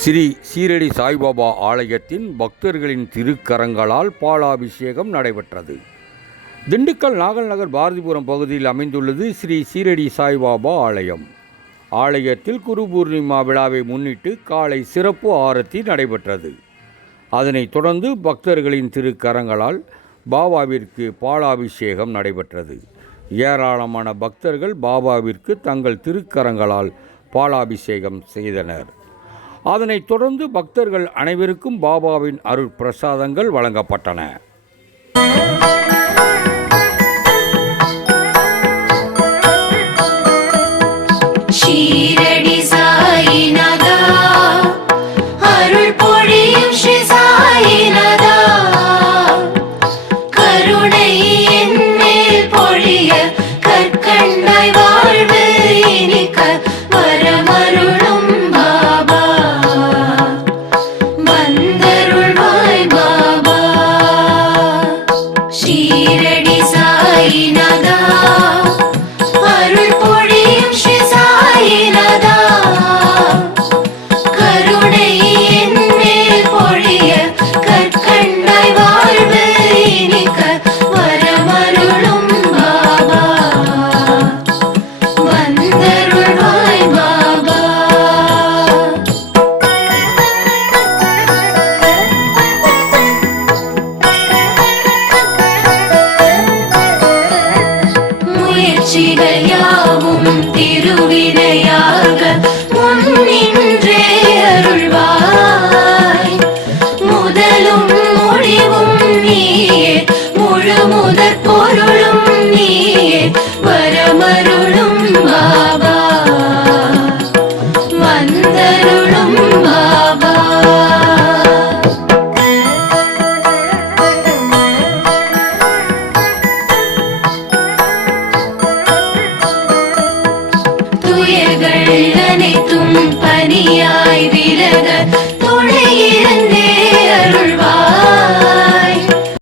ஸ்ரீ சீரடி சாய்பாபா ஆலயத்தின் பக்தர்களின் திருக்கரங்களால் பாலாபிஷேகம் நடைபெற்றது. திண்டுக்கல் நாகல் நகர் பாரதிபுரம் பகுதியில் அமைந்துள்ளது ஸ்ரீ சீரடி சாய்பாபா ஆலயம். ஆலயத்தில் குரு பூர்ணிமா விழாவை முன்னிட்டு காலை சிறப்பு ஆரத்தி நடைபெற்றது. அதனைத் தொடர்ந்து பக்தர்களின் திருக்கரங்களால் பாபாவிற்கு பாலாபிஷேகம் நடைபெற்றது. ஏராளமான பக்தர்கள் பாபாவிற்கு தங்கள் திருக்கரங்களால் பாலாபிஷேகம் செய்தனர். அதனைத் தொடர்ந்து பக்தர்கள் அனைவருக்கும் பாபாவின் அருள் பிரசாதங்கள் வழங்கப்பட்டன. யாவும் திருவினையாக முன்னின்றே அருள்வாய். முதலும் முடிவும் நீயே, முழு முதற் பொருளும் நீயே, வரமருளும் பாபா, வந்தருளும் பாபா. அனைத்தும் பனியாய் விலக